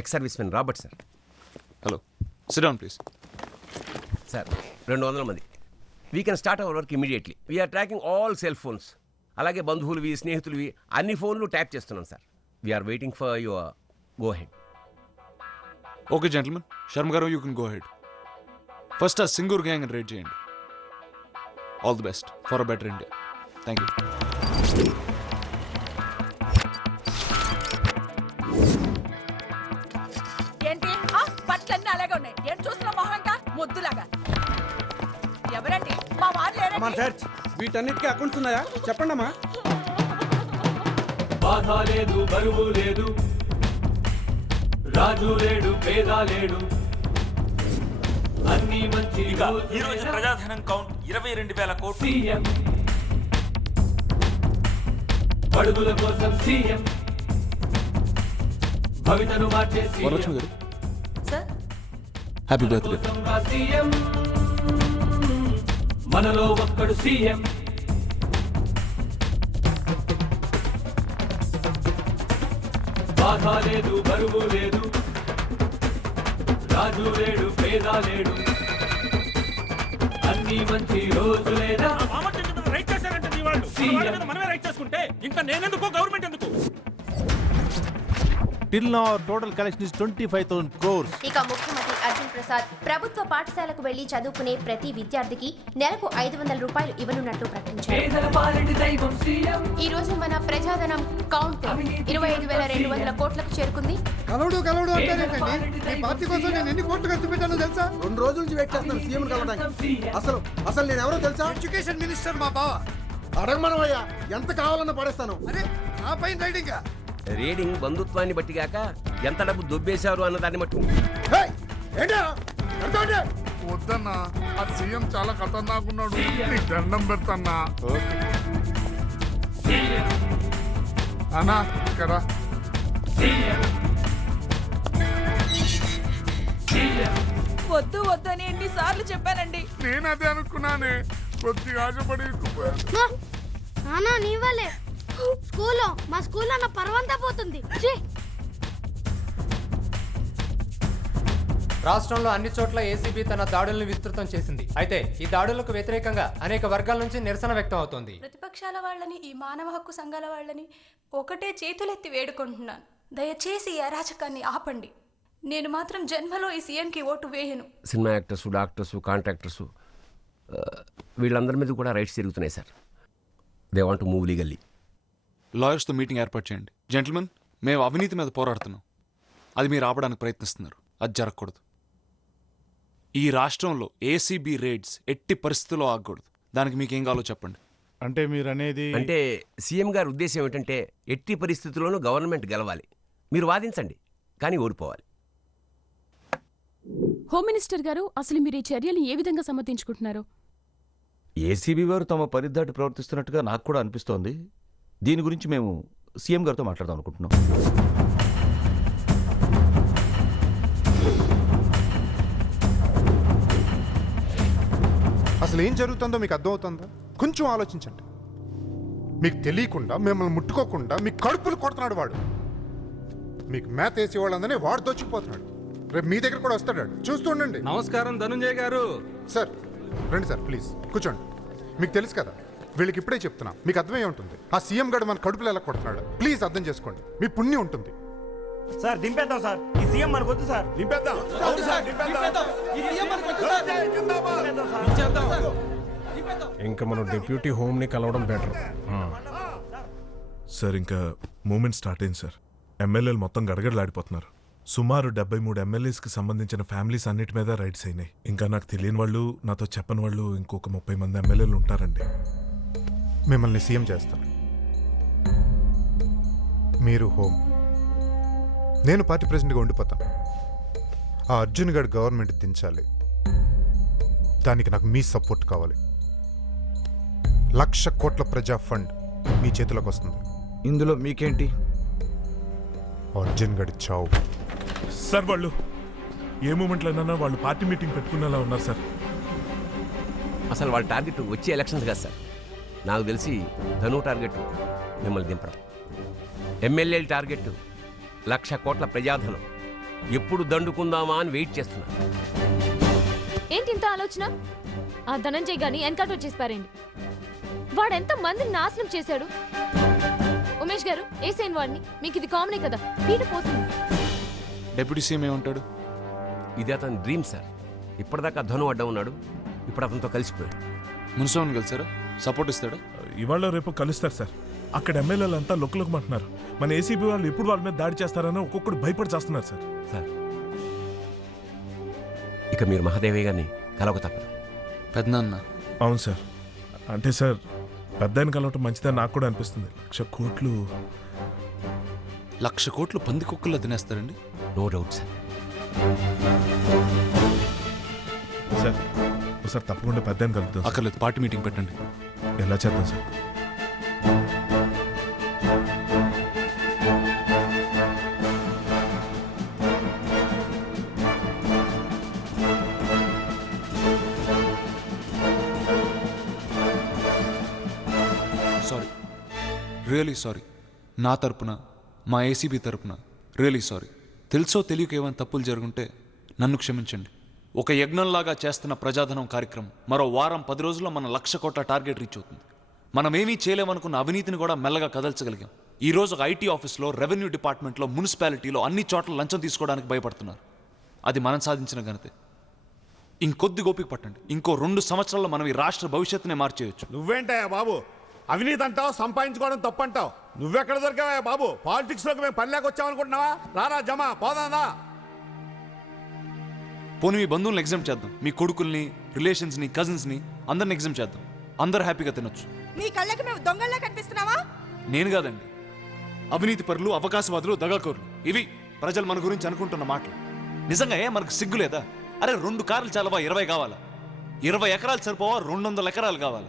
Ex service men Robert sir. Hello. Sit down please sir రెండు వందల మంది. We can start our work immediately we are tracking all cell phones అలాగే బంధువులవి స్నేహితులవి అన్ని ఫోన్లు ట్యాప్ చేస్తున్నాం sir. We are waiting for your go head okay gentlemen Sharma గారు you can go head first ఆ సింగూర్ గ్యాంగ్ రేట్ చేయండి all the best for a better India thank you మన చర్చ్ వీటన్నిటికీ అకౌంట్స్ ఉన్నాయా? చెప్పండి అమ్మా. బాధ లేదు బరువు లేదు. రాజు లేడు పేద లేడు. అన్ని మంచి ఈ రోజు ప్రజాధనం కౌంట్ ఇరవై రెండు వేల కోట్లు. బడుగుల కోసం సీఎం. భవితను మార్చే వరలక్ష్మి గారు. Happy birthday CM. మనలో ఒక్కడు సీఎం. బాధ లేదు బరువు లేదు. రాజు లేడు పేద లేడు. అన్ని మంచి రోజు లేదా రైట్ చేశారంటే నీ వాళ్ళు? మనమే రైట్ చేసుకుంటే ఇంకా నేనెందుకు గవర్నమెంట్ ఎందుకు? Till now total collection is twenty five thousand crores. ఇక ముఖ్యమంత్రి ప్రసాద్ ప్రభుత్వ పాఠశాలకు వెళ్ళి చదువుకునే ప్రతి విద్యార్థికి నెలకు ఐదు వందల రూపాయలు ఇవ్వనున్నట్లు ప్రకటించారు. ఈ రోజు మన ప్రజాధనం కౌంట్ ఇరవై ఐదు వేల రెండు వందల కోట్లకు చేరుకుంది. కలవడు కలవడు అంటారేంటండి మీ పార్టీ కోసం నేను ఎన్ని కోట్లు ఖర్చు పెట్టానో తెలుసా? రెండు రోజుల నుంచి వెయిట్ చేస్తాను సీఎం కలవడానికి. అసలు అసలు నేను ఎవరో తెలుసా? ఎడ్యుకేషన్ మినిస్టర్ మా బావ. అడగమనవయ్యా ఎంత కావాలన్నా పడేస్తాను. అరే ఆ పైన రైడింగ్ రీడింగ్ బంధుత్వాన్ని బట్టి కాక ఎంత డబ్బు దొబ్బేశారు అన్న దాన్ని బట్టి వద్దన్నా ఆ సీఎం చాలా ఖతర్నాక్ ఉన్నాడు నీకు దండం పెడతన్నా. అన్నా ఇక్కడ వద్దు వద్దు అని ఎన్నిసార్లు చెప్పానండి. నేను అదే అనుకున్నానే. కొద్దిగా ఆశపడి ఇరుక్కుపోయాను. నానా నీ వల్లే. స్కూల్లో మా స్కూల్లో నా పర్వంతా పోతుంది. ఛీ! రాష్ట్రంలో అన్ని చోట్ల ఏసీబీ తన దాడులను విస్తృతం చేసింది. అయితే ఈ దాడులకు వ్యతిరేకంగా అనేక వర్గాల నుంచి నిరసన వ్యక్తం అవుతోంది ప్రతిపక్షాల వాళ్ళని ఈ మానవ హక్కు సంఘాల వాళ్ళని ఒకటే చేతులెత్తి వేడుకుంటున్నాను. దయచేసి ఈ అరాచకాన్ని ఆపండి. నేను మాత్రం జన్మలో ఈ సీఎంకి ఓటు వేయను. సినిమా యాక్టర్స్ డాక్టర్స్ కాంట్రాక్టర్స్ వీళ్ళందరి మీద కూడా రైట్స్ తిరుగుతున్నాయి sir. They want move legally లాయర్స్తో meeting ఏర్పాటు చేయండి. జెంటల్మెన్ మేము అవినీతి మీద పోరాడుతున్నాం. అది మీరు ఆపడానికి ప్రయత్నిస్తున్నారు. అది జరగకూడదు. ఈ రాష్ట్రంలో ఏసీబీ రేడ్స్ ఎట్టి పరిస్థితుల్లో ఆగకూడదు. దానికి మీకు ఏం కావాలో చెప్పండి. అంటే మీరు అనేది అంటే సీఎం గారి ఉద్దేశం ఏమిటంటే ఎట్టి పరిస్థితుల్లోనూ గవర్నమెంట్ గెలవాలి. మీరు వాదించండి కానీ ఓడిపోవాలి. హోమ్ మినిస్టర్ గారు అసలు మీరు ఈ చర్యలు ఏ విధంగా సమర్థించుకుంటున్నారు? ఏసీబీ వారు తమ పరిధిదాటి ప్రవర్తిస్తున్నట్టుగా నాకు కూడా అనిపిస్తోంది. దీని గురించి మేము సీఎం గారితో మాట్లాడదాం అనుకుంటున్నాం. అసలు ఏం జరుగుతుందో మీకు అర్థమవుతుందా? కొంచెం ఆలోచించండి. మీకు తెలియకుండా మిమ్మల్ని ముట్టుకోకుండా మీ కడుపులు కొడుతున్నాడు వాడు. మీకు మేత వేసి వాళ్ళందరినీ వాడు దోచుకుపోతున్నాడు. రేపు మీ దగ్గర కూడా వస్తాడు వాడు. చూస్తూ ఉండండి. నమస్కారం ధనుంజయ్ గారు. సార్ రండి సార్ ప్లీజ్. కూర్చోండి. మీకు తెలుసు కదా వీళ్ళకి ఇప్పుడే చెప్తున్నా. మీకు అర్థమై ఉంటుంది. ఆ సీఎం గడు మన కడుపులో ఎలా కొడుతున్నాడు? ప్లీజ్ అర్థం చేసుకోండి. మీ పుణ్యం ఉంటుంది. సార్ దింపేద్దాం సార్. ఈ సీఎం మనకు వద్దు సార్. ఇంకా మనం డిప్యూటీ హోమ్ని కలవడం బెటర్. సార్ ఇంకా మూమెంట్ స్టార్ట్ అయింది సార్. ఎమ్మెల్యేలు మొత్తం గడగడలాడిపోతున్నారు. సుమారు డెబ్బై మూడు ఎమ్మెల్యేస్కి సంబంధించిన ఫ్యామిలీస్ అన్నిటి మీద రైట్స్ అయినాయి. ఇంకా నాకు తెలియని వాళ్ళు నాతో చెప్పని వాళ్ళు ఇంకొక ముప్పై మంది ఎమ్మెల్యేలు ఉంటారండి. మిమ్మల్ని సీఎం చేస్తాను. మీరు హోమ్. నేను పార్టీ ప్రెసిడెంట్గా ఉండిపోతాను ఆ అర్జున్ గడ్ గవర్నమెంట్ దించాలి. దానికి నాకు మీ సపోర్ట్ కావాలి. లక్ష కోట్ల ప్రజా ఫండ్ మీ చేతిలోకి వస్తుంది. ఇందులో మీకేంటి? అర్జున్ గడి చావు. సార్ వాళ్ళు ఏ మూమెంట్లోనైనా వాళ్ళు పార్టీ మీటింగ్ పెట్టుకునేలా ఉన్నారు సార్. అసలు వాళ్ళ టార్గెట్ వచ్చే ఎలక్షన్స్ కాదు సార్. నాకు తెలిసి ధను టార్గెట్ మిమ్మల్ని దింపడం. ఎమ్మెల్యేల టార్గెట్ లక్ష కోట్ల ప్రజాధనం. ఎప్పుడు దండుకుందామా అని వెయిట్ చేస్తున్నా. ఏంటి ఇంత ఆలోచన? ఆ ధనంజయ్ గాని ఎన్కౌంటర్ చేసి పారండి వాడెంత మందిని నాశనం చేశాడు? ఉమేష్ గారు ఏసేన్ వాడిని. మీకు ఇది కామనే కదా? పీట పోతుంది. డెప్యూటీ సీఎం ఏమంటాడు ఇది అతని డ్రీమ్ సార్ ఇప్పటిదాకా ధను అడ్డం ఉన్నాడు. ఇప్పుడు అతనితో కలిసిపోయాడు. మున్సోన్ కలిసారా సపోర్ట్ ఇస్తాడా? ఇవాళ రేపు కలుస్తారు సార్ అక్కడ ఎమ్మెల్యేలు అంతా లొక్కులొక్కమంటున్నారు. మన ఏసీబీ వాళ్ళు ఎప్పుడు వాళ్ళ మీద దాడి చేస్తారని ఒక్కొక్కడు భయపడి చేస్తున్నారు సార్. సార్ ఇక మీరు మహాదేవి గారిని కలవక తప్పదు. పెద్దనాన్న. అవును సార్. అంటే సార్ పెద్ద ఆయన కలవటం మంచిదని నాకు కూడా అనిపిస్తుంది. లక్ష కోట్లు. లక్ష కోట్లు పంది కుక్కల్లో తినేస్తారండి? No doubt sir. సార్ ఒకసారి తప్పకుండా పెద్ద ఆయన కలుద్దాం సార్. అక్కర్లేదు పార్టీ మీటింగ్ పెట్టండి. ఎలా చేద్దాం సార్? సారీ. రియలీ సారీ నా తరపున మా ఏసీబీ తరపున రియలీ సారీ తెలుసో తెలియక ఏమైనా తప్పులు జరుగుంటే నన్ను క్షమించండి. ఒక యజ్ఞంలాగా చేస్తున్న ప్రజాధనం కార్యక్రమం మరో వారం పది రోజుల్లో మన లక్ష కోట్ల టార్గెట్ రీచ్ అవుతుంది. మనం ఏమీ చేయలేమనుకున్న అవినీతిని కూడా మెల్లగా కదల్చగలిగాం. ఈ రోజు ఒక ఐటీ ఆఫీస్లో రెవెన్యూ డిపార్ట్మెంట్లో మున్సిపాలిటీలో అన్ని చోట్ల లంచం తీసుకోవడానికి భయపడుతున్నారు. అది మనం సాధించిన ఘనతే. ఇంకొద్ది గోపిక పట్టండి. ఇంకో రెండు సంవత్సరాల్లో మనం ఈ రాష్ట్ర భవిష్యత్తునే మార్చేయచ్చు. నువ్వేంటయ్యా బాబు? అవినీతి అంటావు సంపాదించుకోవడం తప్పంటావు. నువ్వెక్కడ దొరికావా బాబు? పాలిటిక్స్లోకి మేము పని వచ్చామనుకుంటున్నావా? రారా జమా పోదాందా పోనీ మీ బంధువులను ఎగ్జామ్ చేద్దాం. మీ కొడుకుల్ని రిలేషన్స్ని కజిన్స్ని అందరిని ఎగ్జామ్ చేద్దాం. అందరు హ్యాపీగా తినొచ్చు. నీ కళ్ళకి మేము దొంగల్లా కనిపిస్తున్నావా? నేను కాదండి. అవినీతి పరులు అవకాశవాదులు దగాకోరులు. ఇవి ప్రజలు మన గురించి అనుకుంటున్న మాటలు. నిజంగా ఏ మనకు సిగ్గు లేదా? అరే రెండు కార్లు చాలవా? ఇరవై కావాలా? ఇరవై ఎకరాలు సరిపోవా? రెండు వందల ఎకరాలు కావాలి?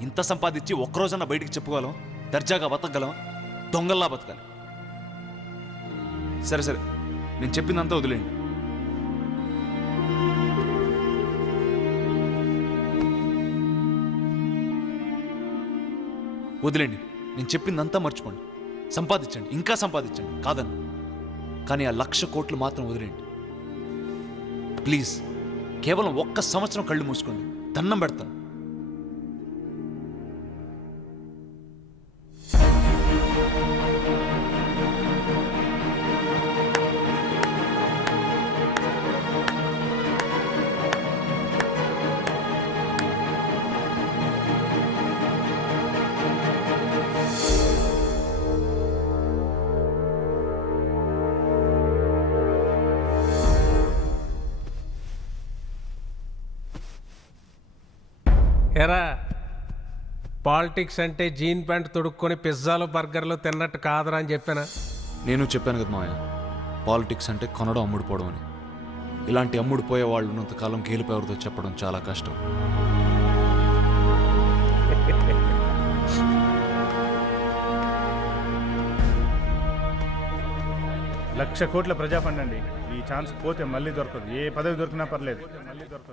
ఇంత సంపాదించి ఒక్కరోజన్నా బయటికి చెప్పుకోగలం? దర్జాగా బతకగలం? దొంగల్లా బతకాలి. సరే సరే. నేను చెప్పిందంతా వదిలేండి వదిలేండి నేను చెప్పిందంతా మర్చిపోండి. సంపాదించండి. ఇంకా సంపాదించండి. కాదని కానీ ఆ లక్ష కోట్లు మాత్రం వదిలేండి ప్లీజ్. కేవలం ఒక్క సంవత్సరం కళ్ళు మూసుకోండి. దండం పెడతాను. ఎరా పాలిటిక్స్ అంటే జీన్ ప్యాంట్ తొడుక్కొని పిజ్జాలు బర్గర్లు తిన్నట్టు కాదురా అని చెప్పానా? నేను చెప్పాను కదా మాయ పాలిటిక్స్ అంటే కొనడం అమ్ముడుపోవడం అని. ఇలాంటి అమ్ముడుపోయే వాళ్ళు ఉన్నంతకాలం గేలిపోయేవారితో చెప్పడం చాలా కష్టం. లక్ష కోట్ల ప్రజా ఫండ్ అండి ఈ ఛాన్స్ పోతే మళ్ళీ దొరకదు. ఏ పదవి దొరికినా పర్లేదు. మళ్ళీ దొరకదు.